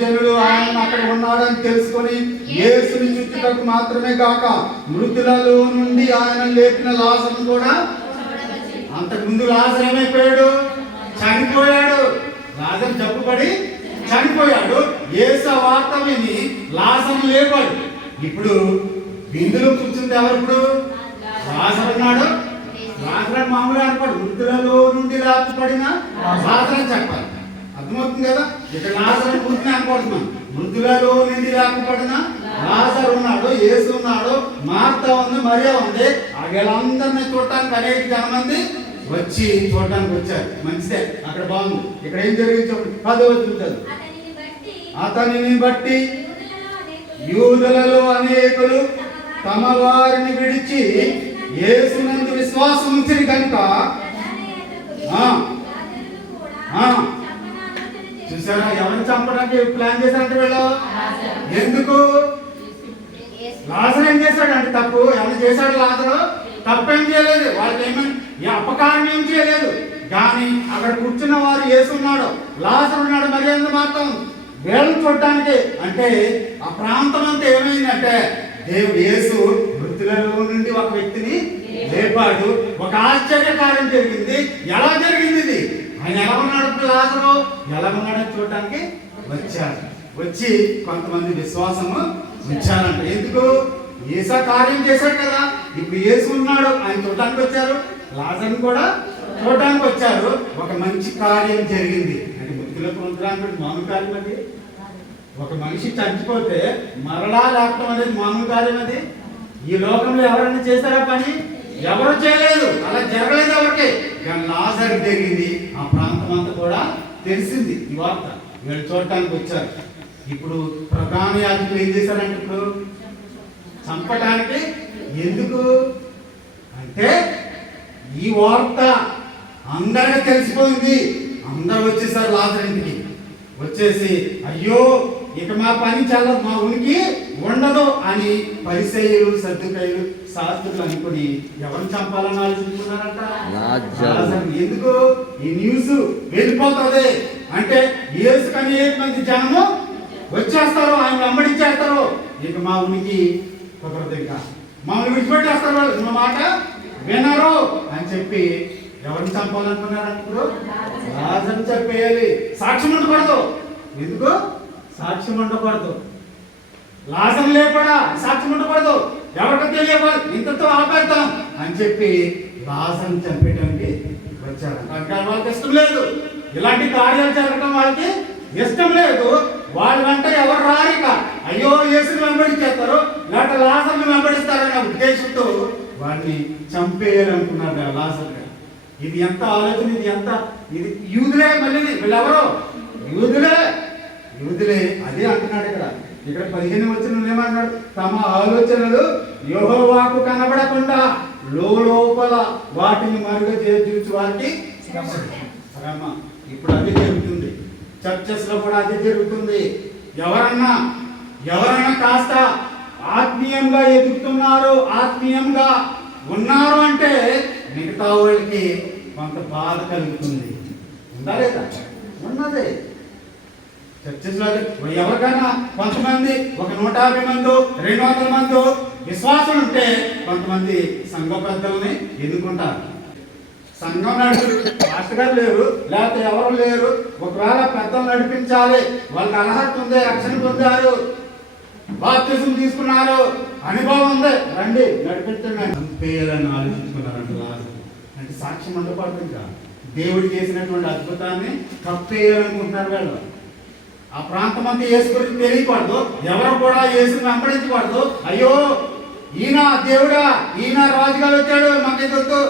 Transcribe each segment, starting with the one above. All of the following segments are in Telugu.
జనులు ఆయన అక్కడ ఉన్నాడని తెలుసుకొని యేసుని చుట్టుటకు మాత్రమే కాక మృతులలో నుండి ఆయన లేపిన లాజరును కూడా. అంతకుముందు లాజరు ఏమైపోయాడు? చనిపోయాడు. లాజరు జబ్బుపడి చనిపోయాడు. యేసు ఆ వార్త విని లాజరును లేపాడు. ఇప్పుడు విందులో కూర్చుంది ఎవరు? ఇప్పుడు లాజరు ఉన్నాడు. లాజరు మామూలుగా అనుకోడు, మృతులలో నుండి లేపబడిన లాజరు అని చెప్పాలి. అర్థమవుతుంది కదా? ఇక్కడ లాజరు కూర్చుని అనుకుంటున్నాం. మృతులలో నుండి లేపబడిన లాజరు ఉన్నాడు, యేసు ఉన్నాడు, మార్త ఉంది, మరియా ఉంది. వీళ్ళందరినీ చూడటానికి అనేక జనం మంది వచ్చి చూడటానికి వచ్చారు. మంచిదే, అక్కడ బాగుంది. ఇక్కడ ఏం జరిగింది చెప్పండి. 10వ వచనం. అతనిని బట్టి యూదులలో అనేకులు తమ వారిని విడిచి యేసునందు విశ్వాసం ఉంచిరి కనుక. చూసారా, ఎవరిని చంపడానికి ప్లాన్ చేశారంటే వీళ్ళు? ఎందుకు? లాజరు ఏం చేశాడు అంటే తప్పు ఎవరు చేశాడు? లాజరు తప్పేం చేయలేదు, వాళ్ళకి ఏమైనా అపకారం ఏం చేయలేదు. కానీ అక్కడ కూర్చున్న వారు యేసు ఉన్నాడు, లాజరు ఉన్నాడు, మరి ఎందుకు మాత్రం వీళ్ళని చూడటానికి. అంటే ఆ ప్రాంతం అంతా ఏమైందంటే దేవుడు యేసు మృతులలో నుండి ఒక వ్యక్తిని లేపాడు. ఒక ఆశ్చర్యకార్యం జరిగింది. ఎలా జరిగింది ఇది? ఆయన ఎలా ఉన్నాడు? లాజరు ఎలా ఉన్నాడని చూడటానికి వచ్చారు. వచ్చి కొంతమంది విశ్వాసము ఉంచారంట. ఎందుకు? యేసు కార్యం చేశాడు కదా. ఇప్పుడు యేసు ఉన్నాడు, ఆయన చూడటానికి వచ్చారు. లాజరుని కూడా చూడటానికి వచ్చారు. ఒక మంచి కార్యం జరిగింది. అంటే మృతులకు పునరుద్ధానం మామూలు కార్యం అది. ఒక మనిషి చచ్చిపోతే మరలా లేపడం అనేది మామూలు కార్యం అది. ఈ లోకంలో ఎవరైనా చేశారా పని? ఎవరు చేయలేదు, అలా జరగలేదు ఎవరికి. కానీ లాజరు జరిగింది. ఆ ప్రాంతం అంతా కూడా తెలిసింది ఈ వార్త. వీళ్ళు చూడటానికి వచ్చారు. ఇప్పుడు ప్రధాన యాజకులు ఏం చేశారంటే ఇప్పుడు చంపటానికి. ఎందుకు అంటే ఈ వార్త అందరికీ తెలిసిపోయింది. అందరూ వచ్చేసారు లాజరు ఇంటికి. వచ్చేసి అయ్యో ఇక మా పని చాలా, మా ఉనికి ఉండదు అని పరిసయ్యులు, సద్దుకయ్యులు, శాస్త్రులు అనుకుని ఎవరిని చంపాలని ఆలోచించుకున్నారంట. ఎందుకు? ఈ న్యూస్ వెళ్ళిపోతుంది అంటే యేసుకు అనేక మంది జనము వచ్చేస్తారు, ఆయన వెంబడించేస్తారు. ఇక మా ఉనికి కుదరదు, ఇంకా మమ్మల్ని విడిచిపెట్టేస్తారు, వాళ్ళు మా మాట వినరు అని చెప్పి ఎవరిని చంపాలనుకున్నారంట? ఇప్పుడు లాజరుని చంపేయాలి. సాక్ష్యం ఉండకూడదు. ఎందుకు? సాక్ష్యం ఉండకూడదు. లాజరు లేపడా, సాక్ష్యం ఉండకూడదు, ఎవరికి తెలియకూడదు, ఇంతతో ఆపేద్దాం అని చెప్పి లాజరుని చంపేయడానికి వచ్చారు. వాళ్ళకి ఇష్టం లేదు, ఇలాంటి కార్యాలు జరగడం వాళ్ళకి ఇష్టం లేదు. వాళ్ళ వెంట ఎవరు రారిక అయ్యో యేసుని వెంబడించేస్తారు, లేకపోతే లాజరుని వెంబడిస్తారనే ఉద్దేశంతో వాడిని చంపేయాలనుకున్నారు లాజరు. ఇది ఎంత ఆలోచన, ఇది ఎంత, ఇది యూదులే. మళ్ళీ వీళ్ళెవరో యూదులే. అదే అంటున్నాడు ఇక్కడ. ఇక్కడ 15వ వచనంలో ఏమన్నాడు? తమ ఆలోచనలు యెహోవాకు కనబడకుండా లోపల వాటిని మరుగ చేర్చు వారికి శ్రమ. ఇప్పుడు అది జరుగుతుంది. చర్చెస్ లో కూడా అది జరుగుతుంది. ఎవరన్నా కాస్త ఆత్మీయంగా ఎదుగుతున్నారు, ఆత్మీయంగా ఉన్నారు అంటే మిగతా వాళ్ళకి కొంత బాధ కలుగుతుంది. ఉందా లేదా? ఉన్నదే. చర్చలో ఎవరికైనా కొంతమంది ఒక 150 మంది 200 మంది విశ్వాసం ఉంటే కొంతమంది సంఘ పెద్దల్ని ఎన్నుకుంటారు. సంఘం మాస్టర్ గారు లేరు, లేకపోతే ఎవరు లేరు, ఒకవేళ పెద్దలు నడిపించాలి, వాళ్ళకి అర్హత ఉంది, రక్షణ పొందారు, బాప్తిజం తీసుకున్నారు, అనుభవం ఉంది, రండి నడిపించండి చంపేయాలని ఆలోచించుకున్నారంట లాజరు. అంటే సాక్ష్యం ఉండకూడదు. ఇంకా దేవుడు చేసినటువంటి అద్భుతాన్ని కప్పేయాలనుకుంటున్నారు వీళ్ళు. ఆ ప్రాంతం అంతా యేసు గురించి తెలియకూడదు, ఎవరు కూడా యేసుని వెంబడించకూడదు. అయ్యో ఈయన దేవుడా, ఈయన రాజుగా వచ్చాడు, మాకు వద్దు,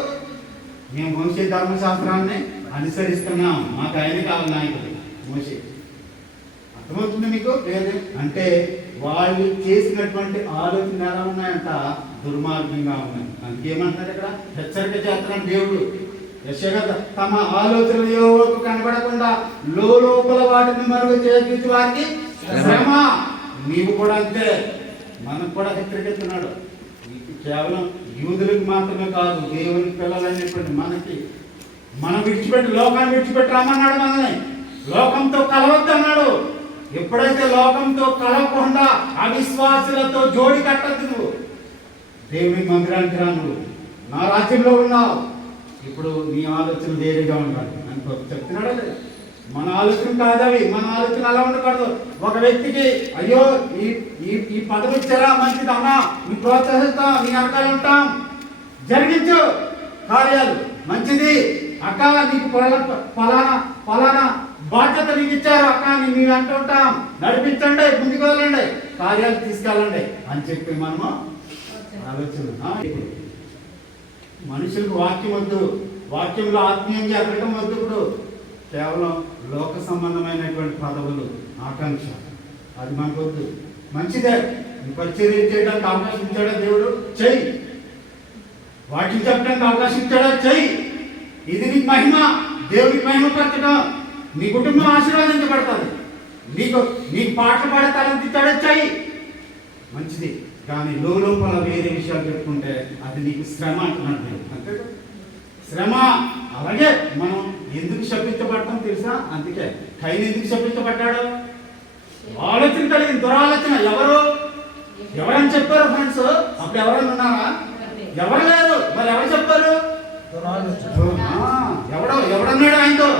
మేము మోషే ధర్మశాస్త్రాన్ని అనుసరిస్తున్నాం, మాకు ఆయన కావాలి నాయకుడు మోషే. అర్థమవుతుంది మీకు? అంటే వాళ్ళు చేసినటువంటి ఆలోచన ఎలా ఉన్నాయంట? దుర్మార్గంగా ఉన్నాయి. అందుకేమంటున్నారు ఇక్కడ? హెచ్చరిక చేస్తున్నాడు దేవుడు. యెషయా తమ ఆలోచనలు యెహోవాకు కనబడకుండా లోపల వాటిని మరుగు చేర్చు వారికి శ్రమ. నీవు కూడా అంతే. మనకు కూడా హెచ్చరిస్తున్నాడు. కేవలం యూదులకు మాత్రమే కాదు, దేవుని పిల్లలనేటువంటి మనకి. మనం విడిచిపెట్టి లోకాన్ని విడిచిపెట్టి రమ్మన్నాడు మనల్ని. లోకంతో కలవద్దన్నాడు. ఎప్పుడైతే లోకంతో కలవకుండా అవిశ్వాసులతో జోడి కట్టద్దు. నువ్వు దేవుని మందిరానికి రా, నువ్వు నా రాజ్యంలో ఉన్నావు. ఇప్పుడు నీ ఆలోచన వేరేగా ఉండాలి అని చెప్తున్నాడా లేదు? మన ఆలోచన కాదవి, మన ఆలోచన అలా ఉండకూడదు. ఒక వ్యక్తికి అయ్యో ఈ పదవి ఇచ్చారా, మంచిది అమ్మా, నీ ప్రోత్సహిస్తాం, నీ వెనకాల ఉంటాం, జరిగించు కార్యాలు, మంచిది అక్క, నీకు ఫలానా బాధ్యత నీకు ఇచ్చారు అక్క, మేము అంటూ ఉంటాం, నడిపించండి, ముందుకు వెళ్ళండి, కార్యాలు తీసుకెళ్ళండి అని చెప్పి మనము ఆలోచన. ఇప్పుడు మనుషులకు వాక్యం వద్దు, వాక్యంలో ఆత్మీయంగా ఎదగడం వద్దు. ఇప్పుడు కేవలం లోక సంబంధమైనటువంటి పదవులు, ఆకాంక్ష, అది మనకు వద్దు. మంచిదే, పరిచర్య చేయడానికి అవకాశం ఇచ్చాడా దేవుడు, చెయ్యి. వాక్యం చెప్పడానికి అవకాశం ఇచ్చాడా, చెయ్యి. ఇది నీకు మహిమ, దేవుడికి మహిమ పరచడం, నీ కుటుంబం ఆశీర్వాదించబడుతుంది. నీకు పాటలు పాడే తలం ఇచ్చాడా, చెయ్యి, మంచిది. కానీ లోపల వేరే విషయాలు చెప్పుకుంటే అది నీకు శ్రమ అంటున్నాడు. అంతే శ్రమ. అలాగే మనం ఎందుకు శపించబడతాం తెలుసా? అందుకే కైన్ ఎందుకు శపించబడ్డాడు? ఆలోచన కలిగింది, దురాలోచన. ఎవరని చెప్పారు ఫ్రెండ్స్? అప్పుడు ఎవరైనా ఉన్నారా? ఎవరు లేరు. మరి ఎవరు చెప్పారు? ఎవడన్నాడు ఆయనతో?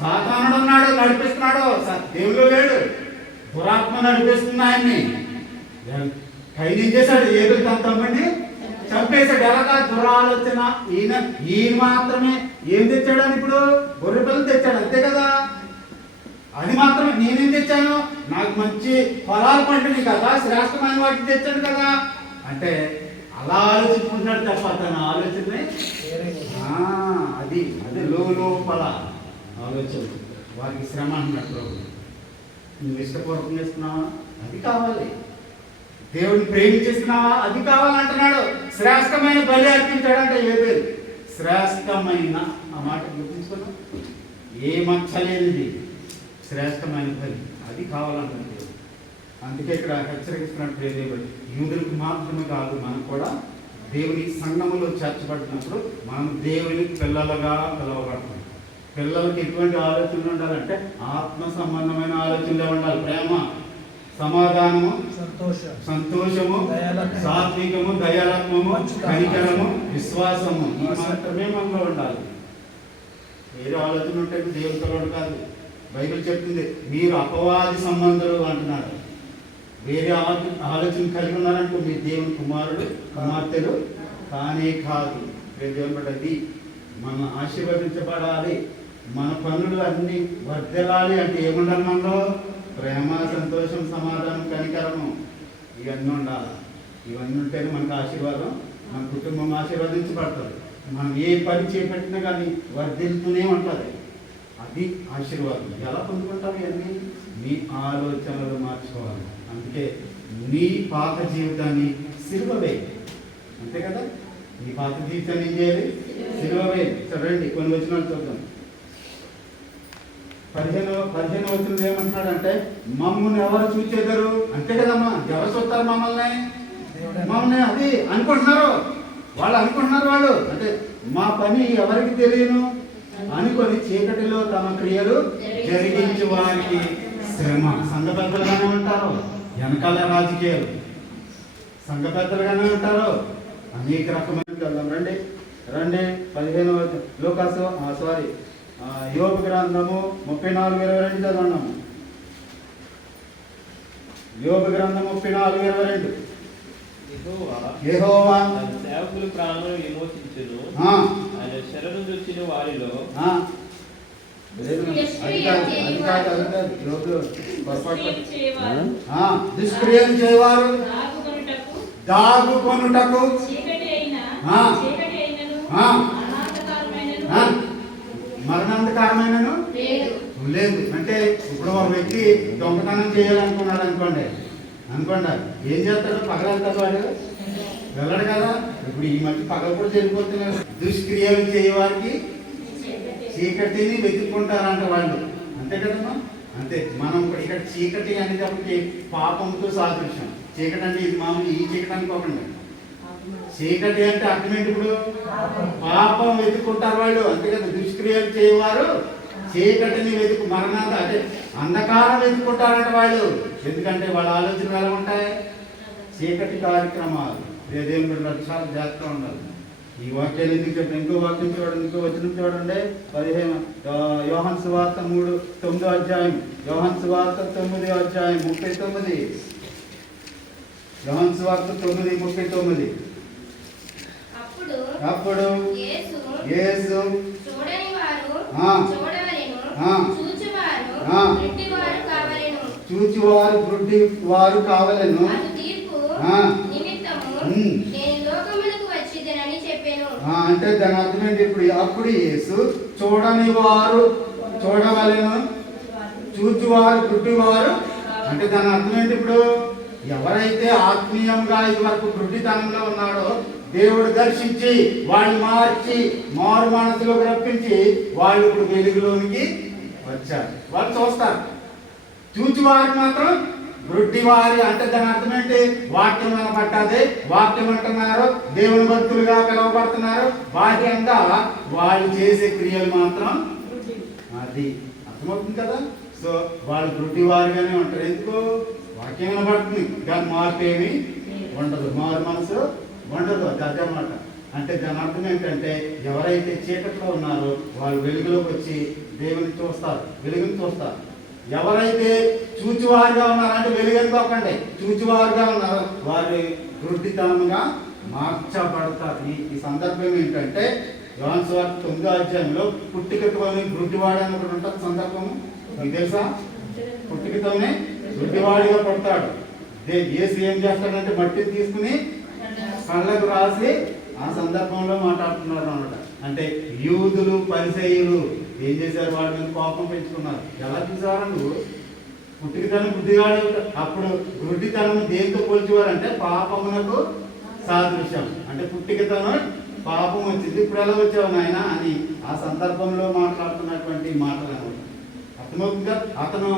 సాతానుడు ఉన్నాడు, నడిపిస్తున్నాడు. దేవుడు లేడు, దురాత్మ నడిపిస్తుంది ఆయన్ని. కైన్ ఏం చేశాడు? ఏబుల్ తమ్ముడిని చంపేశాడు. ఎలాగా? దురాలోచన. ఈయన మాత్రమే ఏం తెచ్చాడని ఇప్పుడు? గొర్రె పిల్లలు తెచ్చాడు, అంతే కదా. అది మాత్రమే. నేనేం తెచ్చాను? నాకు మంచి ఫలాలు పండుని కదా, శ్రేష్టమైన వాటిని తెచ్చాడు కదా అంటే అలా ఆలోచించుకుంటున్నాడు తప్ప తన ఆలోచనే అది లోపల ఆలోచన. వారికి శ్రమ అంటున్నట్టు. నువ్వు ఇష్టపూర్వకం చేస్తున్నావా? అది కావాలి. దేవుడిని ప్రేమించేస్తున్నావా? అది కావాలంటున్నాడు. శ్రేష్టమైన బలి అర్పించాడంటే ఏది? శ్రేష్టమైన, ఆ మాట గుర్తించుకున్నా, ఏ మచ్చలేనిది శ్రేష్టమైన బలి, అది కావాలంటున్నాడు. అందుకే ఇక్కడ హెచ్చరిస్తున్నట్టు దేవుడు యూదులకు మాత్రమే కాదు, మనకు కూడా దేవుని సంఘములో చేర్చబడినప్పుడు మనం దేవుని పిల్లలుగా పిలవబడతాం. పిల్లలకి ఎటువంటి ఆలోచనలు ఉండాలంటే ఆత్మ సంబంధమైన ఆలోచనలే ఉండాలి. ప్రేమ, సమాధానము, సంతోషము, సాత్వికము, దయాలత్వము, కనికరము, విశ్వాసము, ఈ మాత్రమే మనలో ఉండాలి. వేరే ఆలోచన ఉంటే దేవుడితో కాదు. బైబిల్ చెప్తుంది మీరు అపవాది సంబంధులు అంటున్నారు. వేరే ఆలోచన కలిగి ఉన్నారంటే మీ దేవుని కుమారుడు కుమార్తెలు కానే కాదు. దేవుని బట్టి మనం ఆశీర్వదించబడాలి, మన పనులు అన్ని వర్ధిల్లాలి అంటే ఏముండాలి? మనలో ప్రేమ, సంతోషం, సమాధానం, కనికరము, ఇవన్నీ ఉండాలి. ఇవన్నీ ఉంటేనే మనకు ఆశీర్వాదం, మన కుటుంబం ఆశీర్వదించబడుతుంది. మనం ఏ పని చేపట్టినా కానీ వర్ధిల్తూనే ఉంటుంది. అది ఆశీర్వాదం. ఎలా పొందుకుంటాం? ఇవన్నీ నీ ఆలోచనలు మార్చుకోవాలి. అందుకే నీ పాత జీవితాన్ని సిలువ వేయి, అంతే కదా. నీ పాత జీవితాన్ని ఏం చేయాలి? సిలువ వేయి. రండి కొన్ని వచనాలు చూద్దాం. 15 వచనం ఏమంటున్నాడు అంటే మమ్మల్ని ఎవరు చూచేదారు? అంతే కదమ్మా, ఎవరు చూస్తారు మమ్మల్ని? అది అనుకుంటున్నారు వాళ్ళు అంటే మా పని ఎవరికి తెలియను అనుకొని చీకటిలో తమ క్రియలు జరిగించే వారికి శ్రమ. సంఘ పెద్దలుగానే ఉంటారు, వెనకాల రాజకీయాలు, సంఘ పెద్దలుగానే ఉంటారు, అనేక రకమైన. రండి 15 లోకాసు యోబు గ్రంథము 34:22 చదవన్నాము. యోబు గ్రంథం 34:22. యెహోవా తన సేవకుల ప్రాణములను విమోచించును, ఆయన చెర నుండి వచ్చిన వారిలో దుష్క్రియలు చేయవారు దాగుకొనుటకు మరణాంతకారమైనను లేదు. అంటే ఇప్పుడు ఒక వ్యక్తి దొంగతనం చేయాలనుకున్నాడు అనుకోండి, ఏం చేస్తాడు? పగలంటాడు, వాడు వెళ్ళడు కదా. ఇప్పుడు ఈ మధ్య పగలు కూడా జరిగిపోతున్నారు. దుష్క్రియలు చేయవారికి చీకటిని వెతుక్కుంటారంట వాళ్ళు, అంతే కదమ్మా. అంతే. మనం ఇక్కడ చీకటి అనేటప్పటికి పాపంతో సాదృశ్యం. చీకటి అంటే ఇది మామూలు ఈ చీకటి అనుకోకండి. చీకటి అంటే అర్థం ఏంటి? ఇప్పుడు పాపం వెతుక్కుంటారు వాళ్ళు, అంతే కదా. దుష్క్రియలు చేయవారు చీకటిని వెతుకు మరణాత అంటే అంధకారం వెతుకుంటారంట వాళ్ళు. ఎందుకంటే వాళ్ళ ఆలోచనలు ఎలా ఉంటాయి? చీకటి కార్యక్రమాలు. దేవుని బిడ్డలు చాలా జాగ్రత్తగా ఉండాలి. ఈ వాక్యాలు ఎందుకు చెప్పి ఇంకో వాక్యం చూడండి, ఇంకో వచనం చూడండి. 15 యోహాను సువార్త 9వ అధ్యాయం, యోహాను సువార్త 9వ అధ్యాయం 39. యోహాను సువార్త 9:39. అప్పుడు యేసు చూచువారు గుడ్డి వారు కావలెను అంటే దాని అర్థం ఏంటి? అప్పుడు యేసు చూడని వారు చూడవలెను, చూచువారు గుడ్డివారు అంటే దాని అర్థం ఏంటి? ఇప్పుడు ఎవరైతే ఆత్మీయంగా ఇది వరకు గుడ్డితనంలో ఉన్నాడో దేవుడు దర్శించి వాళ్ళు మార్చి మారు మనసులోకి రప్పించి వాళ్ళు ఇప్పుడు వెలుగులోనికి వచ్చారు. వాళ్ళు చూస్తారు. చూచువారు మాత్రం గుడ్డివారి అంటే దాని అర్థం ఏంటి? వాక్యం వినబడ్డది, వాక్యం అంటున్నారు, దేవుని భక్తులుగా పిలువబడుతున్నారు. బాహ్యంగా వాళ్ళు చేసే క్రియలు మాత్రం అది అర్థమవుతుంది కదా. సో వాళ్ళు గుడ్డివారిగానే ఉంటారు. ఎందుకు? వాక్యం వినబడుతుంది కానీ మార్పు ఏమి ఉండదు, మారు మనసు ఉండదు. అది అన్నమాట. అంటే దాని అర్థం ఏంటంటే ఎవరైతే చీకట్లో ఉన్నారో వాళ్ళు వెలుగులోకి వచ్చి దేవుని చూస్తారు, వెలుగుని చూస్తారు. ఎవరైతే చూచువారుగా ఉన్నారో అంటే వెలుగనుకోకండి, చూచువారుగా ఉన్నారో వారు గుడ్డితనంగా మార్చబడతారు. ఈ సందర్భం ఏంటంటే యోహాను సువార్త 9వ అధ్యాయంలో పుట్టికతోనే గుడ్డివాడు అని ఒకటి ఉంటుంది సందర్భము. మీకు తెలుసా? పుట్టికతోనే గుడ్డివాడిగా పడతాడు. యేసు ఏం చేస్తాడంటే మట్టిని తీసుకుని కళ్ళకు రాసి ఆ సందర్భంలో మాట్లాడుతున్నారు అన్నమాట. అంటే యూదులు పరిసయ్యులు ఏం చేశారు? వాళ్ళ మీద కోపం పెంచుకున్నారు. ఎలా చూసారా? నువ్వు పుట్టికతనం బుద్ధిగాడు. అప్పుడు గుడ్డితనం దేంతో పోల్చేవారంటే పాపమునకు సాదృశ్యం. అంటే పుట్టికతనం పాపం వచ్చింది, ఇప్పుడు ఎలా వచ్చావు నాయన అని ఆ సందర్భంలో మాట్లాడుతున్నటువంటి మాటలు అనమాట. అర్థమవుతుందా? అతను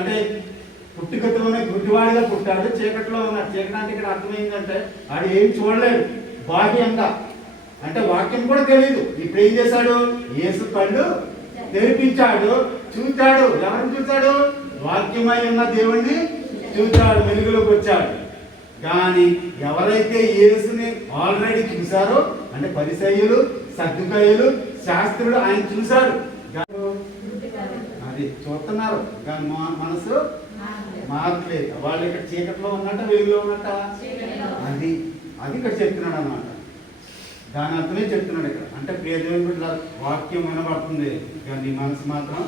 అంటే పుట్టికతలోనే గుడ్డివాడిగా పుట్టాడు, చీకట్లో ఉన్నాడు. చీకటి అంటే ఇక్కడ అర్థమైందంటే ఆడు ఏం చూడలేడు బాహ్యంగా, అంటే వాక్యం కూడా తెలియదు. ఇప్పుడు ఏం చేశాడు? యేసు కళ్ళు తెరిపించాడు, చూచాడు. ఎవరిని చూచాడు? వాక్యమై ఉన్న దేవుణ్ణి చూచాడు, వెలుగులోకి వచ్చాడు. కానీ ఎవరైతే యేసుని ఆల్రెడీ చూశారో అంటే పరిసయ్యులు, సద్దుకయ్యులు, శాస్త్రులు ఆయన చూశాడు, అది చూస్తున్నారు కానీ మనసు మారట్లేదు. వాళ్ళు ఇక్కడ చీకట్లో ఉన్నట్ట వెలుగులో ఉన్నట్ట అది అది ఇక్కడ చెప్తున్నాడు అన్నమాట. దాని అర్థమే చెప్తున్నాడు ఇక్కడ. అంటే ప్రియదేవుని బిడ్డ వాక్యం వినబడుతుంది కానీ నీ మనసు మాత్రం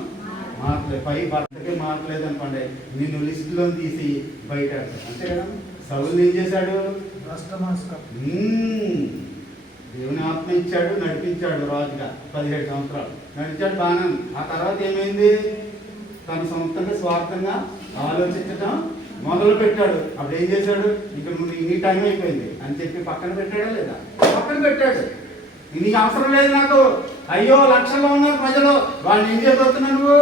మారట్లేదు. పై భర్తకే మారట్లేదు అనుకోండి, నిన్ను లిస్టులో తీసి బయట అంతే కదా. సౌలు ఏం చేశాడు? దేవుని ఆత్మ ఇచ్చాడు, నడిపించాడు రాజుగా 17 సంవత్సరాలు నడిచాడు, బాగా. ఆ తర్వాత ఏమైంది? తన సొంతంగా స్వార్థంగా ఆలోచించడం మొదలు పెట్టాడు. అప్పుడు ఏం చేశాడు? ఇక్కడ ముందు ఈ టైం అయిపోయింది అని చెప్పి పక్కన పెట్టాడా లేదా? పక్కన పెట్టాడు. నీకు అవసరం లేదు నాకు. అయ్యో లక్షల్లో ఉన్నారు ప్రజలు, వాళ్ళని ఏం చేయబోతున్నా నువ్వు?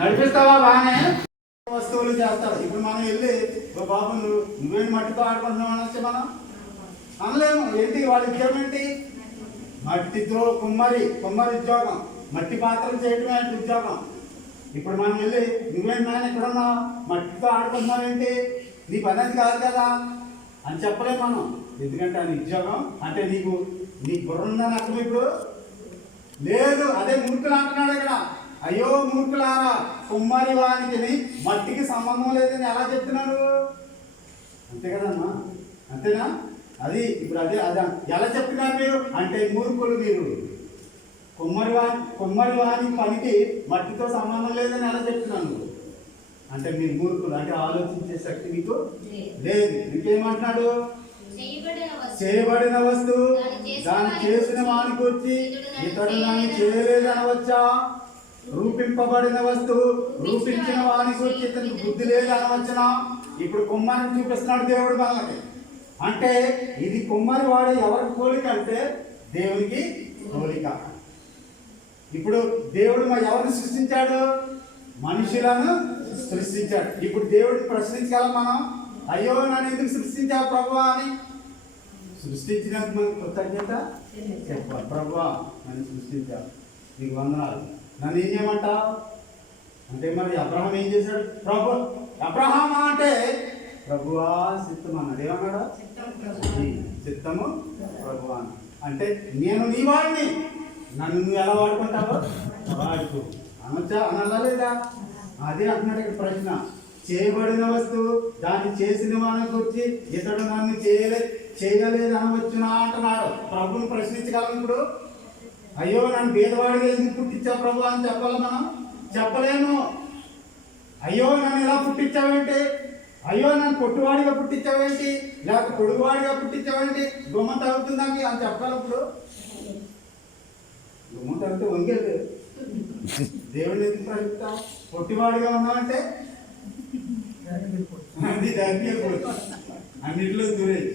నడిపిస్తావా? బాగానే వస్తువులు చేస్తాడు. ఇప్పుడు మనం వెళ్ళి ఓ బాబు నువ్వేం మట్టితో ఆడుకుంటున్నావు అని వస్తే మనం అనలేము. ఏంటి వాళ్ళ ఉద్యోగం? ఏంటి? మట్టితో కుమ్మరి ఉద్యోగం, మట్టి పాత్రలు చేయటమే ఉద్యోగం. ఇప్పుడు మనం వెళ్ళి నువ్వేంటి నాయన ఇక్కడ ఉన్నావు, మట్టితో ఆడుకుంటున్నావేంటి, నీ పని అది కాదు కదా అని చెప్పలేము మనం. ఎందుకంటే అది ఉద్యోగం. అంటే నీ బుర్ర ఉందని అర్థం ఇప్పుడు లేదు. అదే మూర్ఖులు అంటున్నాడు ఇక్కడ. అయ్యో మూర్ఖులారా, కుమ్మరి వానికి మట్టికి సంబంధం లేదని ఎలా చెప్తున్నాడు? అంతే కదమ్మా, అంతేనా? అది ఇప్పుడు అదే ఎలా చెప్తున్నారు మీరు అంటే మూర్ఖులు మీరు. కుమ్మరి వాని పనికి మట్టితో సంబంధం లేదని ఎలా చెప్తున్నాను అంటే మీరు మూర్ఖులు. అంటే ఆలోచించే శక్తి మీకు లేదు. ఇంకేమంటున్నాడు? చేయబడిన వస్తువు దాన్ని చేసిన వానికి వచ్చి ఇతడు దాన్ని చేయలేదు అనవచ్చా? రూపింపబడిన వస్తువు రూపించిన వానికి వచ్చి ఇతనికి బుద్ధి లేదు అనవచ్చునా? ఇప్పుడు కుమ్మరిని చూపిస్తున్నాడు దేవుడు మనకి. అంటే ఇది కుమ్మరి వాడు ఎవరికి పోలిక అంటే దేవునికి పోలిక. ఇప్పుడు దేవుడు ఎవరిని సృష్టించాడు? మనుషులను సృష్టించాడు. ఇప్పుడు దేవుడిని ప్రశ్నించగలం మనం, అయ్యో నన్ను ఎందుకు సృష్టించావు ప్రభువా అని? సృష్టించినందుకు మనకు కృతజ్ఞత చెప్పాలి. ప్రభువా నన్ను సృష్టించావు, నీకు వందనాలు. నన్ను ఏం చేయమంటావు అంటే మరి అబ్రహాం ఏం చేశాడు? ప్రభు అబ్రహామా అంటే ప్రభువా చిత్తము అన్నాడు. ఏమన్నాడు? చిత్తము ప్రభువా అంటే నేను నీ వాడిని, నన్ను నువ్వు ఎలా వాడుకుంటావో వాడుకో అనొచ్చా అనాలా లేదా? అదే అంటున్నాడు ఇక్కడ ప్రశ్న. చేయబడిన వస్తువు దాన్ని చేసిన వాడిని గురించి ఇతడు నన్ను చేయలేదు అనవచ్చునా అంటున్నాడు. ప్రభుని ప్రశ్నించగలం ఇప్పుడు? అయ్యో నన్ను పేదవాడిగా ఎందుకు పుట్టించావు ప్రభు అని చెప్పాలి మనం? చెప్పలేము. అయ్యో నన్ను ఇలా పుట్టించావేంటి, అయ్యో నన్ను పొట్టువాడిగా పుట్టించావేంటి, లేక పొడుగువాడిగా పుట్టించావేంటి, గుమ్మ తగ్గుతుందా అని చెప్పాలి. ఇప్పుడు గుమ్మ తగ్గితే వంగేది దేవుడిని ఎందుకు ప్రశ్నిస్తావు? పొట్టివాడిగా ఉన్నావంటే అది దగ్గర అన్నింటిలో దూరేది.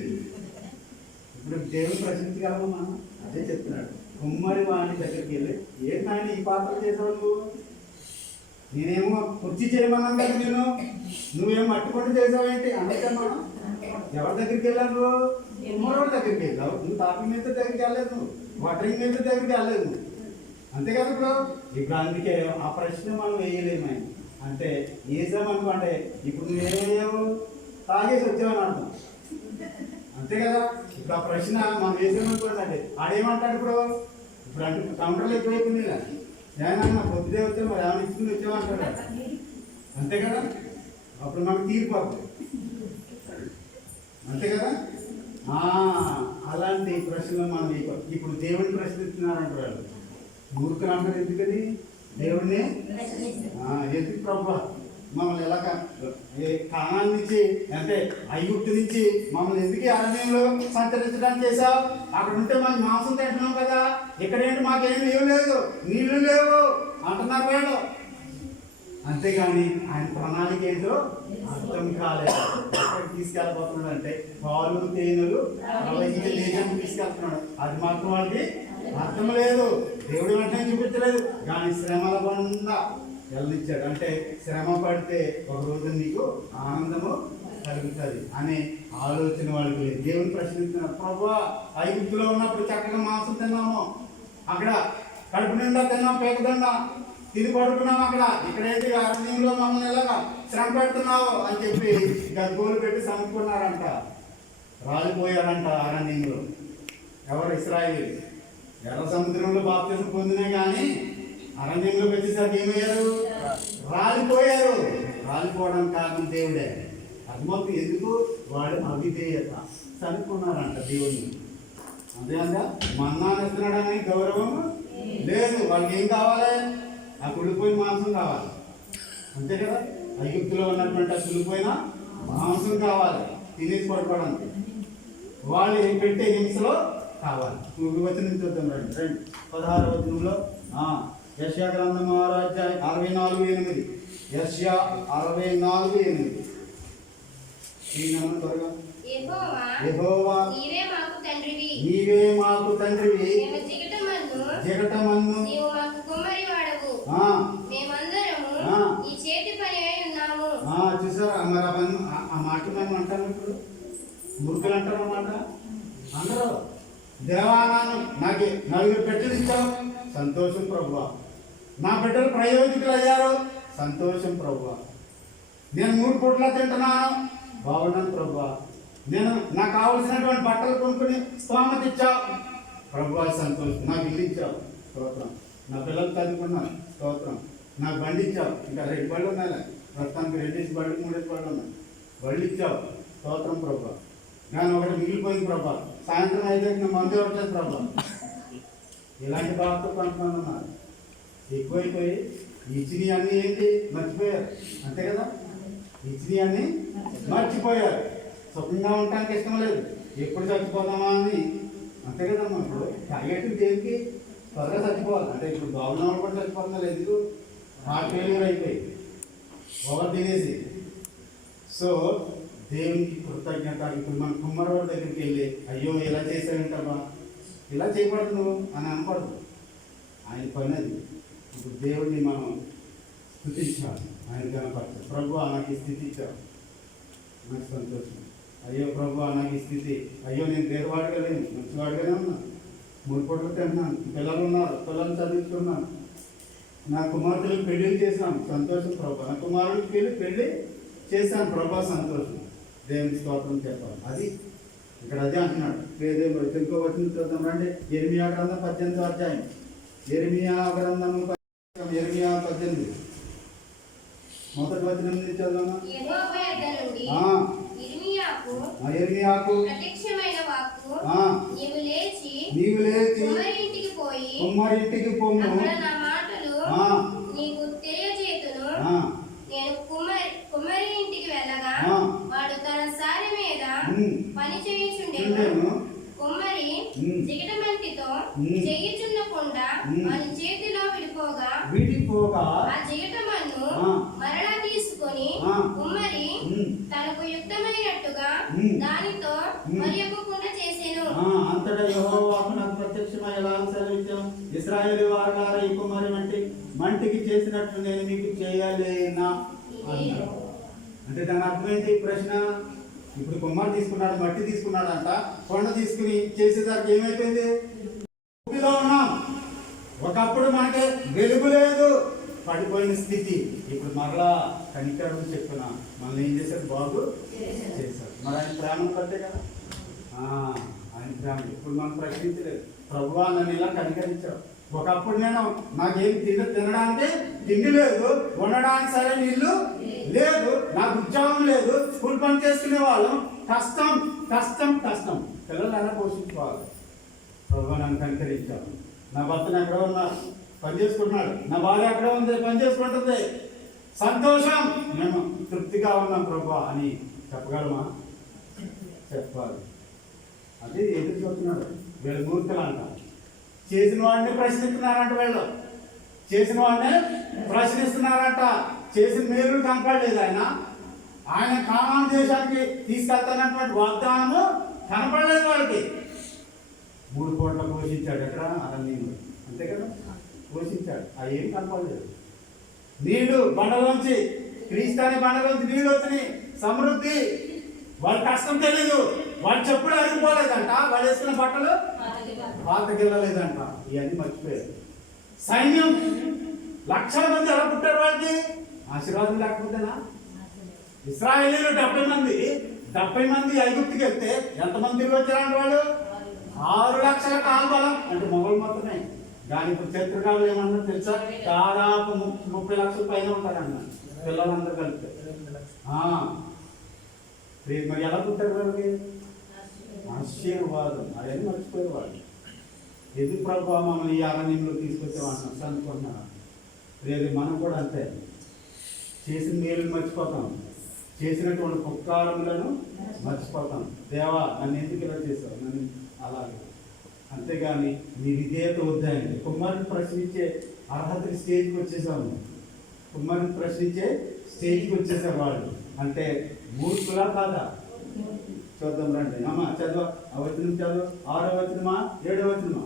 ఇప్పుడు దేవుని ప్రశ్నించగలము మనం? అదే చెప్తున్నాడు. కుమ్మరి వాడిని దగ్గరికి వెళ్ళి ఏం నాయన ఈ పాత్ర చేసావు నువ్వు? నేనేమో కుర్చీ చేయమన్నాను కదా, నువ్వేమో మట్టుకుంటూ చేసావేంటి అనొచ్చా మనం? ఎవరి దగ్గరికి వెళ్ళావు నువ్వు? కుమ్మరోడి దగ్గరికి వెళ్ళావు. నువ్వు తాపి మీద దగ్గరికి వెళ్ళలేదు, నువ్వు వాటరింగ్ మీద దగ్గరికి వెళ్ళలేదు, అంతే కదా. ఇప్పుడు అందుకే ఆ ప్రశ్న మనం వేయలేము. ఆయన అంటే వేసామనుకోంటే ఇప్పుడు నువ్వేమో తాగేసి వచ్చావని అర్థం, అంతే కదా. ఇప్పుడు ఆ ప్రశ్న మనం వేసామనుకోండి అంటే ఆడేమంటాడు? ఇప్పుడు అంటే కౌంటర్లో ఎక్కువైపోయింది ఇలా ఏమన్నా పొద్దుదే వచ్చా మరి ఏమైనా ఇచ్చుకుని వచ్చామంటాడు, అంతే కదా. అప్పుడు మనకు తీరిపోతుంది, అంతే కదా. అలాంటి ప్రశ్నలు మనం ఇప్పుడు దేవుడిని ప్రశ్నిస్తున్నారంటారు వాళ్ళు. మూర్ఖులు అంటారు. ఎందుకని దేవుడిని ఎందుకు ప్రభు మమ్మల్ని ఎలా కానాన్ నుంచి అంటే ఐగుప్తు నుంచి మమ్మల్ని ఎందుకు అరణ్యంలో సంచరించడానికి చేసావు? అక్కడ ఉంటే మాకు మాంసం తింటున్నాం కదా, ఇక్కడేంటి మాకేం ఏం లేదు, నీళ్లు లేవు అంటున్నారు వీళ్ళు. అంతేగాని ఆయన ప్రణాళిక ఏంటో అర్థం కాలేదు. ఎక్కడికి తీసుకెళ్ళబోతున్నాడు అంటే పాలు తేనెలు ప్రవహించే దేశానికి తీసుకెళ్తున్నాడు. అది మాత్రం వాళ్ళకి అర్థం లేదు. దేవుడు వెంటనే చూపించలేదు, కానీ శ్రమల గుండా వెళ్ళనిచ్చాడు. అంటే శ్రమ పడితే ఒక రోజు నీకు ఆనందము కలుగుతుంది అనే ఆలోచన వాళ్ళకి లేదు. దేవుని ప్రశ్నిస్తున్నారు. ప్రభువా ఐగుప్తులో ఉన్నప్పుడు చక్కగా మాంసం తిన్నాము, అక్కడ కడుపు నిండా తిన్నాం, పేకదండా తిని పడుకున్నాం, అక్కడ ఇక్కడైతే అరణ్యంలో మమ్మల్ని ఎలాగా శ్రమ పెడుతున్నావు అని చెప్పి గగ్గోలు పెట్టి చంపుకున్నారంట, రాలిపోయారంట అరణ్యంలో. ఎవరు? ఇశ్రాయేలు. ఎర్ర సముద్రంలో బాప్తిసం పొందినా కానీ అరణ్యంలోకి వచ్చేసరికి ఏమయ్యారు? రాలిపోయారు. రాలిపోవడానికి కారణం దేవుడే. అర్థమవుతుంది ఎందుకు? వాడు అవిధేయత చనుకున్నారంట దేవుడిని. అంతేగా మన్నాను ఇస్తున్నాడని గౌరవం లేదు. వాళ్ళకి ఏం కావాలి? ఆ కుళ్ళిపోయిన మాంసం కావాలి, అంతే కదా. ఐగుప్తులో ఉన్నటువంటి ఆ కుళ్ళిపోయిన మాంసం కావాలి తినేసి పడుకోవడానికి. వాళ్ళు పెట్టే హింసలో కావాలి. వచ్చిన నుంచి వద్దాం రండి. 16వ వచనంలో యెషయా గ్రంథం 6వ అధ్యాయం 64:8. యెషయా 64:8. త్వరగా. యెహోవా నీవే మాకు తండ్రివి, జగటమన్ను నీవు మాకు కుమ్మరివాడవు, మేమందరము నీ చేతి పని అయి ఉన్నాము. చూసారా మరి ఆ మాట మేము అంటాము. ఇప్పుడు మూర్ఖులు అంటారు అన్నమాట అందరూ. దేవానాను నాకు 4 బిడ్డలు ఇచ్చావు, సంతోషం ప్రభువా. నా బిడ్డలు ప్రయోజకులు అయ్యారు, సంతోషం ప్రభువా. నేను 3 పూట్ల తింటున్నాను, బాగున్నాను ప్రభువా. నేను నాకు కావలసినటువంటి బట్టలు కొనుక్కుని స్తోమత ఇచ్చావు ప్రభువా, సంతోషం. నాకు ఇల్లు ఇచ్చావు, స్తోత్రం. నా పిల్లలు చదువుకున్నాను, స్తోత్రం. నాకు బండి ఇచ్చావు, ఇంకా 2 బళ్ళు ఉన్నాయి, ప్రస్తుతానికి 2 బళ్ళు 3 బళ్ళు ఉన్నాయి, బళ్ళు ఇచ్చావు, స్తోత్రం ప్రభువా. నేను ఒకటి మిగిలిపోయింది ప్రభా, సాయంత్రం 5కి నేను మందు ఇవ్వట్లేదు ప్రభా. ఇలాంటి బాధతో కొంతమంది ఉన్నారు. ఎక్కువైపోయి ఇచ్చినవి అన్నీ ఏంటి మర్చిపోయారు, అంతే కదా. ఇచ్చినవి అన్నీ మర్చిపోయారు. సుఖంగా ఉండటానికి ఇష్టం లేదు, ఎప్పుడు చచ్చిపోదామా అని, అంతే కదమ్మా. ఇప్పుడు తాగేటివి దేనికి త్వరగా చచ్చిపోవాలి అంటే ఇప్పుడు బాగున్న కూడా చచ్చిపోతుందా లేదు, హార్ట్ ఫెయిల్యూర్ అయిపోయి ఓవర్ తినేసి. సో దేవునికి కృతజ్ఞత. ఇప్పుడు మన కుమ్మరవాడి దగ్గరికి వెళ్ళి అయ్యో ఇలా చేసావేంటమ్మా, ఇలా చేయకూడదు నువ్వు అని అనకూడదు. ఆయన పని అది. ఇప్పుడు దేవుడిని మనం స్థుతించాలి, ఆయన కనపరచాలి. ప్రభు నాకు ఈ స్థితి ఇచ్చావు, నాకు సంతోషం. అయ్యో ప్రభు నాకు ఈ స్థితి, అయ్యో నేను పేదవాడిగా లేను, మంచివాడిగానే ఉన్నాను, 3 పూటలు తింటున్నాను, పిల్లలు ఉన్నారు, పిల్లల్ని చదివిస్తున్నాను, నా కుమార్తెలకు పెళ్లి చేశాను, సంతోషం ప్రభా. నా కుమారుడికి పెళ్లి చేశాను ప్రభా, సంతోషం. దేవుని స్తోత్రం చెప్పాలి. అది ఇక్కడ అదే అంటున్నాడు. ఇంకో వచ్చిన చూద్దాం రండి. యెరెమీయా గ్రంథం 18వ అధ్యాయం. యెరెమీయా గ్రంథము 18 మొదటి వచనం నుంచి చదువుదామా. యెరెమీయాకు నీవు లేచి కుమ్మరింటికి పొమ్ము, నీకు తెలియజేతును. నేను కుమ్మరి ఇంటికి వెళ్ళగా వాడు తన సారి మీద పని చేయుచుండెను. కుమ్మరి జిగటమంటితో చేయుచుండకుండా వాని చేతిలో విడిపోగా ఆ జిగటమన్ను మరలా తీసుకొని కుమ్మరి తనకు యుక్తమైనట్టుగా దానితో మరియొకకుండా చేసెను. అంతటా యెహోవాకు నాకు ప్రత్యక్షమై ఎలా సెలవిచ్చాను, ఇశ్రాయేలు వారులారా, ఈ కుమ్మరి మంటికి చేసినట్లు నేను మీకు చేయాలేనా అన్నాడు. అంటే దాని అర్థం ఏంటి? ప్రశ్న. ఇప్పుడు కుమ్మరి తీసుకున్నాడు, మట్టి తీసుకున్నాడంట, కొండ తీసుకుని చేసేసరికి ఏమైపోయింది? భూమిలో ఉన్నాం. ఒకప్పుడు మనకి వెలుగు లేదు, పడిపోయిన స్థితి. ఇప్పుడు మరలా కనికరం చెప్పున మనల్ని ఏం చేశారు? బాగు చేశారు. మరి ఆయన ప్రేమను బట్టే కదా. ఆయన ప్రేమ ఇప్పుడు మనం ప్రశ్నించలేదు. ప్రభువా నన్ను ఇలా కనికరించావు. ఒకప్పుడు నాకేం తినడానికి తిండి లేదు, ఉండడానికి సరే నీళ్ళు లేదు, నాకు ఉద్యోగం లేదు, స్కూల్ పని చేసుకునే వాళ్ళం, కష్టం కష్టం కష్టం, పిల్లలు ఎలా పోషించుకోవాలి. ప్రభువా నన్ను కనికరించావు. నా భర్తను ఎక్కడో ఉన్నారు, పని చేసుకుంటున్నాడు, నా భార్య ఎక్కడో ఉంది, పని చేసుకుంటుంది, సంతోషం, మేము తృప్తిగా ఉన్నాం ప్రభువా అని చెప్పగలమా? చెప్పాలి. అది ఎదురు చూస్తున్నాడు. వీళ్ళు మూర్ఖులు అంట. చేసిన వాడిని ప్రశ్నిస్తున్నారంట. వీళ్ళు చేసిన వాడిని ప్రశ్నిస్తున్నారంట. చేసిన మేలు కనపడలేదు. ఆయన కానాను దేశానికి తీసుకెళ్తానటువంటి వాగ్దానము కనపడలేదు వాళ్ళకి. 3 పూటలు పోషించాడు. ఎక్కడ? అరణ్యంలో. అంతే కదా, పోషించాడు. అవి ఏం కనపడలేదు. నీళ్లు బండలోంచి, క్రీస్తాని బండలోంచి నీళ్ళు వచ్చినాయి, సమృద్ధి. వాళ్ళ కష్టం తెలీదు. వాళ్ళ చెప్పులు అరిగిపోలేదంట, వాళ్ళు వేసుకున్న బట్టలు పాతకెళ్ళలేదంట. ఇవన్నీ మర్చిపోయారు. సైన్యం లక్షల మంది ఎలా పుట్టారు? వాళ్ళకి ఆశీర్వాదం లేకపోతేనా? ఇశ్రాయేలీలు 70 మంది ఐగుప్తుకి వెళ్తే ఎంతమంది తిరిగి వచ్చారంట? వాళ్ళు 6 లక్షల కాల్బలం. అంటే మొగలు మాత్రమే. దాని ఇప్పుడు చరిత్రకారులు ఏమన్నా తెలుసా? దాదాపు 30 లక్షల పైన ఉంటారన్న పిల్లలందరూ కలిపితే. మరి ఎలా పుట్టారు వాళ్ళకి? ఆశీర్వాదం. అవన్నీ మర్చిపోయారు వాళ్ళు. ఎందుకు ప్రభావ మమ్మల్ని ఈ అరణ్యంలో తీసుకొచ్చామన్న అనుకుంటున్నాను. లేదు, మనం కూడా అంతే. చేసిన మేలు మర్చిపోతాం, చేసినటువంటి ఉపకారములను మర్చిపోతాం. దేవా నన్ను ఎందుకు ఇలా చేసావు, నన్ను అలాగే. అంతేగాని నీ విధేయత వద్దాయండి. కుమారుని ప్రశ్నించే అర్హతకి స్టేజ్కి వచ్చేసాము. కుమారుని ప్రశ్నించే స్టేజ్కి వచ్చేసారు వాళ్ళు. అంటే మూర్ఖులా కాదా? చూద్దాం రండి. అమ్మా చదువు. వచనం చదువు. 6వ వచనమా 7వ వచనమా?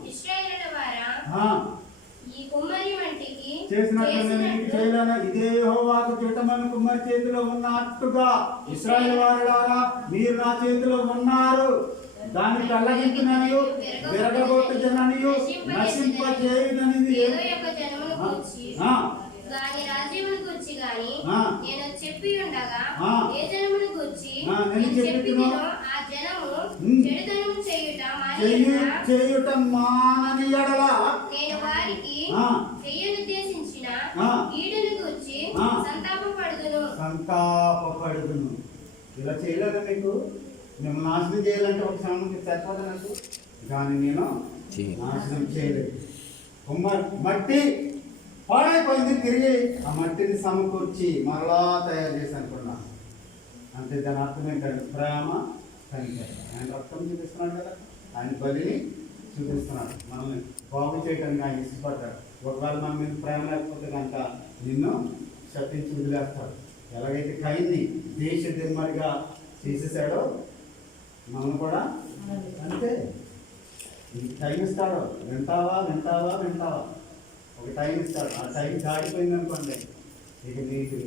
చేసినట్లు నేను చేయలేనా? ఇదే యెహోవాకు జిగటమన్ను కుమ్మరి చేతిలో ఉన్నట్టుగా ఇశ్రాయేలు వారులారా, మీరు నా చేతిలో ఉన్నారు. దాన్ని కళ్ళగించుననియు విరగగొట్టుచుననియు నశింపజేయుననిది నేను చెప్పి ఉండగా ఏ జనమును గూర్చి నేను చెప్పినో ఆ జనము చెడుతనము చేయుట మానని యెడల నేను వారికి చేయనుద్దేశించిన కీడును గూర్చి సంతాపపడుదును. ఇలా చేయలేదా మీకు? మేము నాశనం చేయాలంటే ఒక సమయంకి సరిపోదా నాకు? కానీ నేను నాశనం చేయలేదు. మట్టి పాడైపోయింది, తిరిగి ఆ మట్టిని సమకూర్చి మరలా తయారు చేసి అనుకున్నాను. అంటే దాని అర్థం ఏంటంటే ప్రేమ, కనికరం. ఆయన రక్తం చూపిస్తున్నాడు కదా, ఆయన బలిని చూపిస్తున్నాడు. మనల్ని బాగు చేయడానికి ఆయన ఇష్టపడ్డాడు. ఒకవేళ మన మీద ప్రేమ లేకపోతే కనుక నిన్ను శపించి వదిలేస్తాడు. ఎలాగైతే కైన్ని దేశ దిమ్మరిగా చేసేసాడో మనం కూడా అంతే. టైం ఇస్తాడు, వింటావా వింటావా వింటావా, ఒక టైం ఇస్తాడు. ఆ టైం దాటిపోయింది అనుకోండి, ఇక నీకు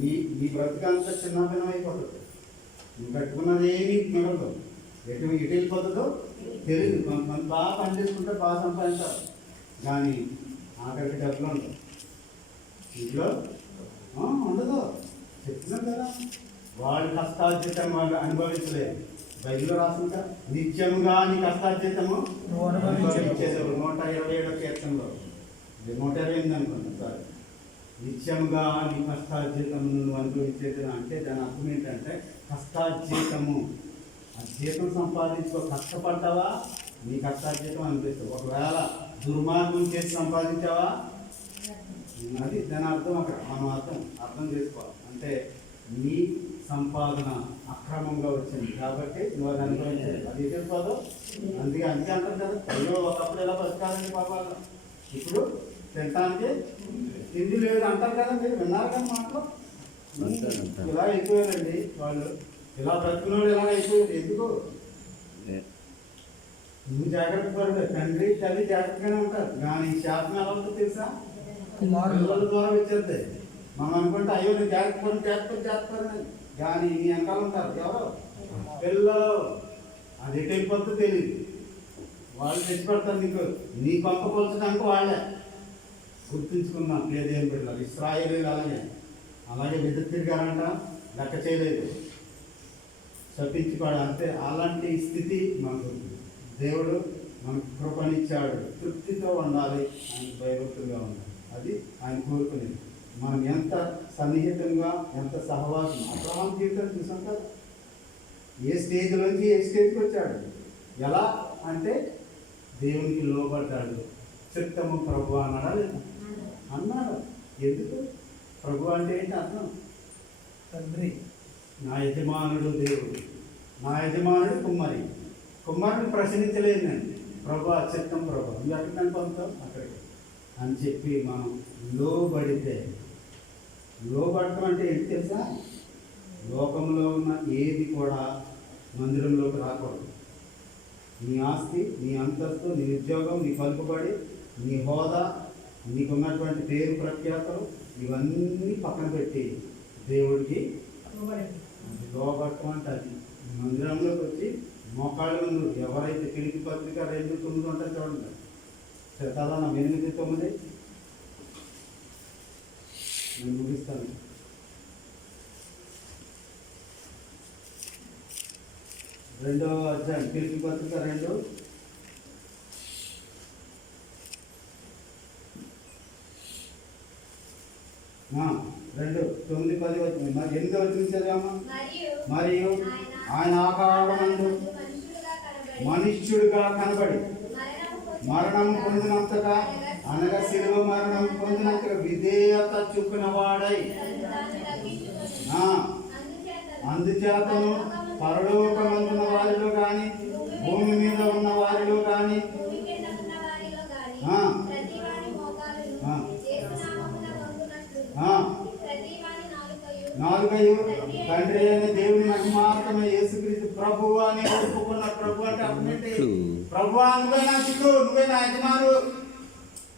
నీ బ్రతుకంతా చిన్నపిన్నం అయిపోతుంది. నువ్వు కట్టుకున్నది ఏమీ మిగలదు. ఇటు వెళ్ళిపోతుందో తెలియదు. కొంతమంది బాగా పని చేసుకుంటే బాగా సంపాదించారు, కానీ ఆఖరికి డబ్బులు ఉండవు. ఇంట్లో ఉండదు. చెప్తున్నాం కదా, వాడి కష్టార్జితం వాళ్ళు అనుభవించలేదు. బైబిల్లో రాసుంటా, నిత్యముగా నీ కష్టార్జితము అనుభవించేసేవారు. 127వ కీర్తనలో, 128 అనుకున్నా సార్. నిత్యముగా నీ కష్టార్జితము నువ్వు అనుభవించేది అంటే దాని అర్థం ఏంటంటే కష్టార్జితము. ఆ జీతం సంపాదించుకో, కష్టపడ్డావా నీ కష్టార్జితం అనిపిస్తుంది. ఒకవేళ దుర్మార్గం చేసి సంపాదించావా, అది దాని అర్థం. అక్కడ మనం అర్థం చేసుకోవాలి. అంటే నీ సంపాదన అక్రమంగా వచ్చింది కాబట్టి నువ్వు అది అనుభవించాలి. అది తెలుసుకోదు. అందుకే అంటారు కదా, అయ్యో ఒకప్పుడు ఎలా బతకాలని పాపాలు, ఇప్పుడు తినటానికి తిండి లేదు అంటారు కదా. మీరు విన్నారు కదా మాటలు. ఇలా అయిపోయారండి వాళ్ళు, ఇలా బ్రతుకున్నాడు ఇలా అయిపోయారు. ఎందుకు? నువ్వు జాగ్రత్త పడదు, తండ్రి తల్లి జాగ్రత్తగానే ఉంటారు. కానీ శాపం ఎలా ఉంటుందో తెలుసా? పిల్లల ద్వారా వచ్చేది. మనం అనుకుంటే అయ్యో నేను జాగ్రత్త కానీ నీ వెనకాల ఉంటారు ఎవరు? పిల్లలు. అది ఎటు అయిపోతుందో తెలియదు. వాళ్ళు తెచ్చిపెడతారు నీకు, నీ పంప పోల్చడానికి వాళ్ళే. గుర్తుంచుకున్నాం లేదేం పిల్లలు ఇశ్రాయేలీయులు అలాగే వెతుకు తిరిగారంట, లెక్క చేయలేదు, శపించుకోవడం అంతే. అలాంటి స్థితి మనకు దేవుడు మనకు కృపనిచ్చాడు. తృప్తితో ఉండాలి, ఆయన భయభక్తులుగా ఉండాలి. అది ఆయన కోరుకునేది. మనం ఎంత సన్నిహితంగా, ఎంత సహవాసం. అబ్రహాం జీవితం చూసాం కదా, ఏ స్టేజ్లోంచి ఏ స్టేజ్కి వచ్చాడు. ఎలా అంటే దేవునికి లోబడ్డాడు. చిత్తము ప్రభు అన్నాడా లేదా? అన్నాడు. ఎందుకు? ప్రభు అంటే ఏంటి అర్థం? తండ్రి. నా యజమానుడు దేవుడు, నా యజమానుడు కుమ్మరిని ప్రశ్నించలేదు నేను. ప్రభు చిత్తం ప్రభు నువ్వు ఎక్కడ పొందుతావు అక్కడికి అని చెప్పి మనం లోబడితే, లోబడటం అంటే ఏంటి తెలుసా? లోకంలో ఉన్న ఏది కూడా మందిరంలోకి రాకూడదు. నీ ఆస్తి, నీ అంతస్తు, నీ ఉద్యోగం, నీ పలుకుబడి, నీ హోదా, నీకున్నటువంటి పేరు ప్రఖ్యాతలు ఇవన్నీ పక్కన పెట్టి దేవుడికి లోబడటం అంటే అది. మందిరంలోకి వచ్చి మోకాళ్ళ ముందు ఎవరైతే పిలిపి పత్రిక 2:9 ఉంటుంది చూడండి. చదవనా? 8:9 నేను ముగిస్తాను. రెండవ అధ్యాయం పిలిపి పత్రిక 2 9, 10 వచ్చింది. మరి 8 వచ్చింది చదివామా? మరియు ఆయన ఆకారమందు మనుష్యుడిగా కనబడి మరణం పొందినంతగా, అనగా శిలువ మరణం పొందినంతగా విధేయత చూపిన వాడై, అందుచేతను పరలోకమందున్న వారిలో కానీ భూమి మీద ఉన్న వారిలో కానీ నాలుగయు తండ్రి అయిన దేవుని మహిమార్థమే యేసుక్రీస్తు ప్రభువు అని ఒప్పుకున్న. ప్రభు అంటే అర్థమేంటి? ప్రభువా నువ్వే నా చిక్కు, నువ్వే నా యజమాను,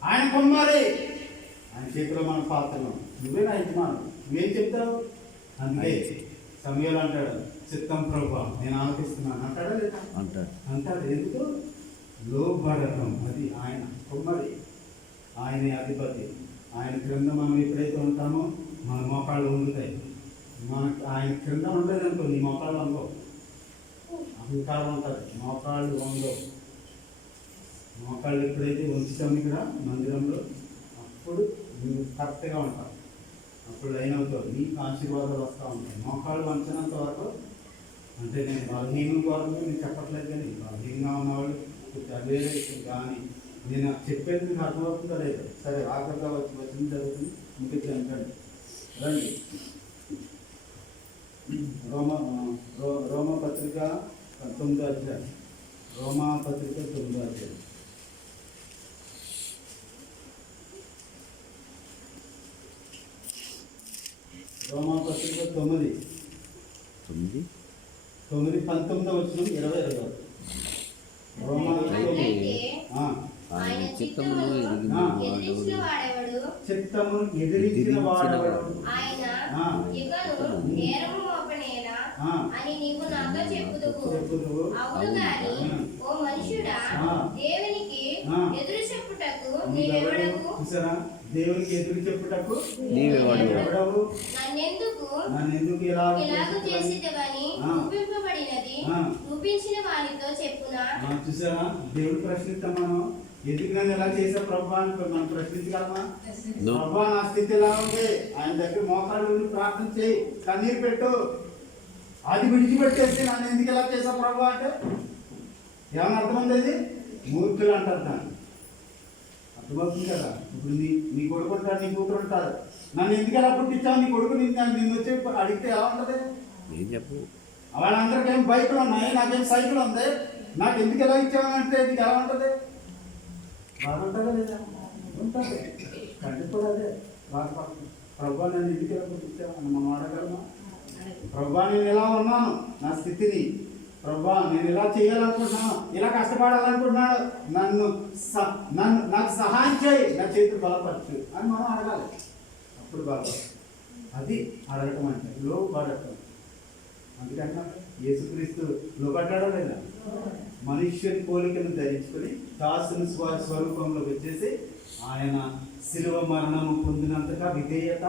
ఆయన కుమ్మరి, ఆయన చేతిలో మన పాత్రలు, నువ్వే నా యజమాను, నువ్వేం చెప్తావు? అందుకే సమయాలు అంటాడు, చిత్తం ప్రభు నేను ఆలోచిస్తున్నాను అంటాడా లేదా? అంటాడు. ఎందుకు? లోబడటం. అది ఆయన కుమ్మరి, ఆయనే అధిపతి. ఆయన క్రింద మనం ఎప్పుడైతే ఉంటామో మన మోకాళ్ళు వండుతాయి. మనకు ఆయన క్రింద ఉండేదనుకో నీ మోకాళ్ళు వంగవు, అహంకారం ఉంటుంది, మోకాళ్ళు వంగవు. మోకాళ్ళు ఎప్పుడైతే ఉంచుతాము ఇక్కడ మందిరంలో, అప్పుడు నువ్వు కరెక్ట్గా ఉంటావు, అప్పుడు లైన్ అవుతావు, నీకు ఆశీర్వాదాలు వస్తూ ఉంటాయి. మోకాళ్ళు వంచినంత వరకు, అంటే నేను బలహీనం వరకు నేను చెప్పట్లేదు, కానీ బలహీనంగా ఉన్నవాళ్ళు చదివేదే కానీ నేను చెప్పేది మీకు అర్థమవుతుందా లేదు? సరే ఆఖరిగా వచ్చింది జరుగుతుంది, ఇంకొచ్చి అంటాడు రండి. రోమా పత్రిక 9వ అధ్యాయం. రోమా పత్రిక 9వ అధ్యాయం. రోమా పత్రిక 9:19 వచ్చిన 20. రోమా ఆయన చిత్తమును ఎదిరించిన వాడెవడు? అని నీవు నాతో చెప్పుదువు. అవును గాని ఓ మనుషుడా, దేవునికి ఆ. ఎదురు చెప్పుటకు నీవెవడవు? నీవెవడవు? చూసారా, దేవునికి ఎదురు చెప్పుటకు నీవెవడవు? ఎవడవు? నన్నెందుకు ఇలాగ చేసిదవని ఆ. రూపింపబడినది ఆ. రూపించిన వానితో చెప్పునా? చూసారా, దేవుడు ప్రశ్నిస్తాం మనం, ఎందుకు నన్ను ఎలా చేసా ప్రభా అని మనం ప్రశ్నించగలమా? No. ప్రభా నా స్థితి ఎలా ఉంది, ఆయన దగ్గర మోకాళ్ళు ఉండి ప్రార్థన చేయి, కన్నీరు పెట్టు, అది విడిచిపెట్టేసి నన్ను ఎందుకు ఎలా చేసా ప్రభా అంటే ఏమన్నా అర్థమైంది? అది మూర్ఖులు అంటారు దాన్ని. అర్థమవుతుంది కదా. ఇప్పుడు నీ కొడుకు ఉంటారు, నీ కూతురు ఉంటారు, నన్ను ఎందుకు ఎలా పుట్టించావు, నీ కొడుకు నిన్ను వచ్చి అడిగితే ఎలా ఉంటుంది? ఏం చెప్పు? వాళ్ళందరికీ ఏం బైకులు ఉన్నాయి, నాకేం సైకిల్ ఉంది, నాకు ఎందుకు ఎలా ఇచ్చావు అంటే ఇది ఎలా ఉంటుంది? బాగుంటుందా లేదా? ఉంటుంది. కంటి కూడా అదే బాధపడుతుంది. ప్రభా నన్ను ఎందుకు ఎలా పుట్టించావు అని మనం అడగలమా? ప్రభా నేను ఎలా ఉన్నాను, నా స్థితిని, ప్రభా నేను ఇలా చేయాలనుకుంటున్నాను, ఇలా కష్టపడాలనుకుంటున్నాను, నాకు సహాయం చేయి, నా చేతులు బలపరచు అని మనం అడగాలి. అప్పుడు బలపరచు. అది అడగటం అంటే లోబడటం. అందుకన్నా యేసుక్రీస్తు లోబడ్డాడా లేదా? మనుష్యుని పోలికను ధరించుకొని దాసుని స్వరూపంలో వచ్చేసి ఆయన శిలువ మరణము పొందినంతగా విధేయత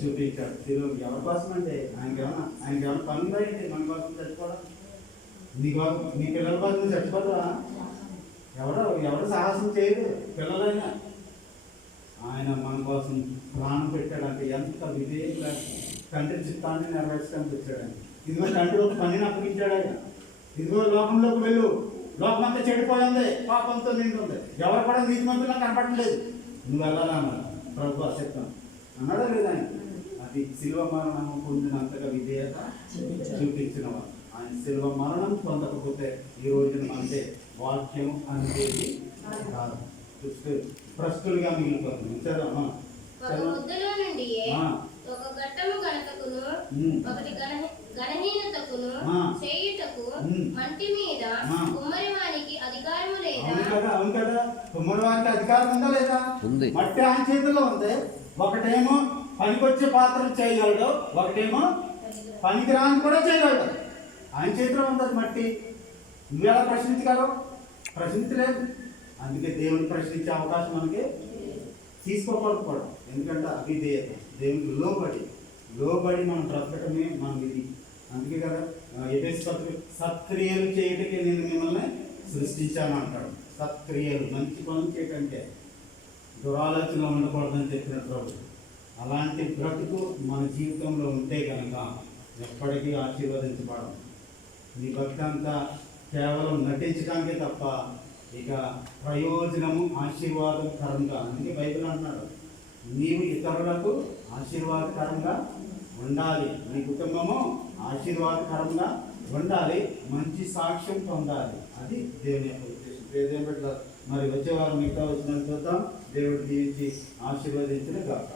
చూపించాడు. శిలువ ఎవరి కోసం అంటే ఆయనకేమన్నా పనులు అయితే మన కోసం చచ్చిపోవడం, నీ పిల్లల కోసం నువ్వు చచ్చిపోతావా? ఎవరు సాహసం చేయదు. పిల్లలైనా ఆయన మన కోసం ప్రాణం పెట్టాడంటే ఎంత విధేయంగా తండ్రి చిత్తాన్ని నెరవేర్చడానికి వచ్చాడని. ఇదిగో తండ్రి ఒక పనిని అప్పగించాడు ఆయన. ఇదిగో లోకంలోకి వెళ్ళు, లోకం అంతా చెడిపోయింది, పాపంతో నిండుంది, ఎవరు కూడా నీతిమంతులా కనపడలేదు, నువ్వు వెళ్ళాలా అన్నాడు. ప్రభు చెప్తాను అన్నాడా లేదా ఆయన? అది శిలువ మరణం పొందినంతగా విధేయత చూపించిన వారు. ఆయన శిలువ మరణం పొందకపోతే ఈ రోజున అంటే వాక్యం అనేది కాదు, ప్రస్తులుగా మిగిలిపోతుంది. చదవమ్మా. ఒక ముద్దలో నుండి ఒక ఘట్టము ఘనతకును ఒకటి గణహీనతకును చేయుటకు మంటి మీద కుమ్మరివానికి అధికారము లేదా? అవును కదా, కుమ్మరివానికి అధికారం ఉందా లేదా? ఉంది. మట్టి ఆయన చేతుల్లో ఉంది. ఒకటేమో పనికొచ్చే పాత్రలు చేయగలడు, ఒకటేమో పనికిరాని కూడా చేయగలడు. ఆయన చేతిలో ఉంది అది మట్టి. నువ్వెలా ప్రశ్నించగలవు? ప్రశ్నించలేదు. అందుకే దేవుని ప్రశ్నించే అవకాశం మనకి తీసుకోకూడదు కూడా. ఎందుకంటే అవిధేయత, దేవునికి లోబడి మనం బ్రతకటమే మన విధి. అందుకే కదా ఎఫెసీ పత్రిక సత్క్రియలు చేయటకే నేను మిమ్మల్ని సృష్టించాను అంటాడు. సత్క్రియలు, మంచి పనులు చేయటంటే దురాలోచన ఉండకూడదని చెప్పిన ప్రభు. అలాంటి బ్రతుకు మన జీవితంలో ఉంటే కనుక ఎప్పటికీ ఆశీర్వదించబడదు. నీ భక్తి అంతా కేవలం నటించడానికే తప్ప ఇక ప్రయోజనము ఆశీర్వాదకరంగా. అందుకే బైబిల్ అంటున్నాడు, నీవు ఇతరులకు ఆశీర్వాదకరంగా ఉండాలి, నీ కుటుంబము ఆశీర్వాదకరంగా ఉండాలి, మంచి సాక్ష్యం పొందాలి. అది దేవుని యొక్క ఉద్దేశం. మరి వచ్చే వారం మిగతా వచ్చిన చూద్దాం. దేవుడు దీవించి ఆశీర్వదించిన కాక.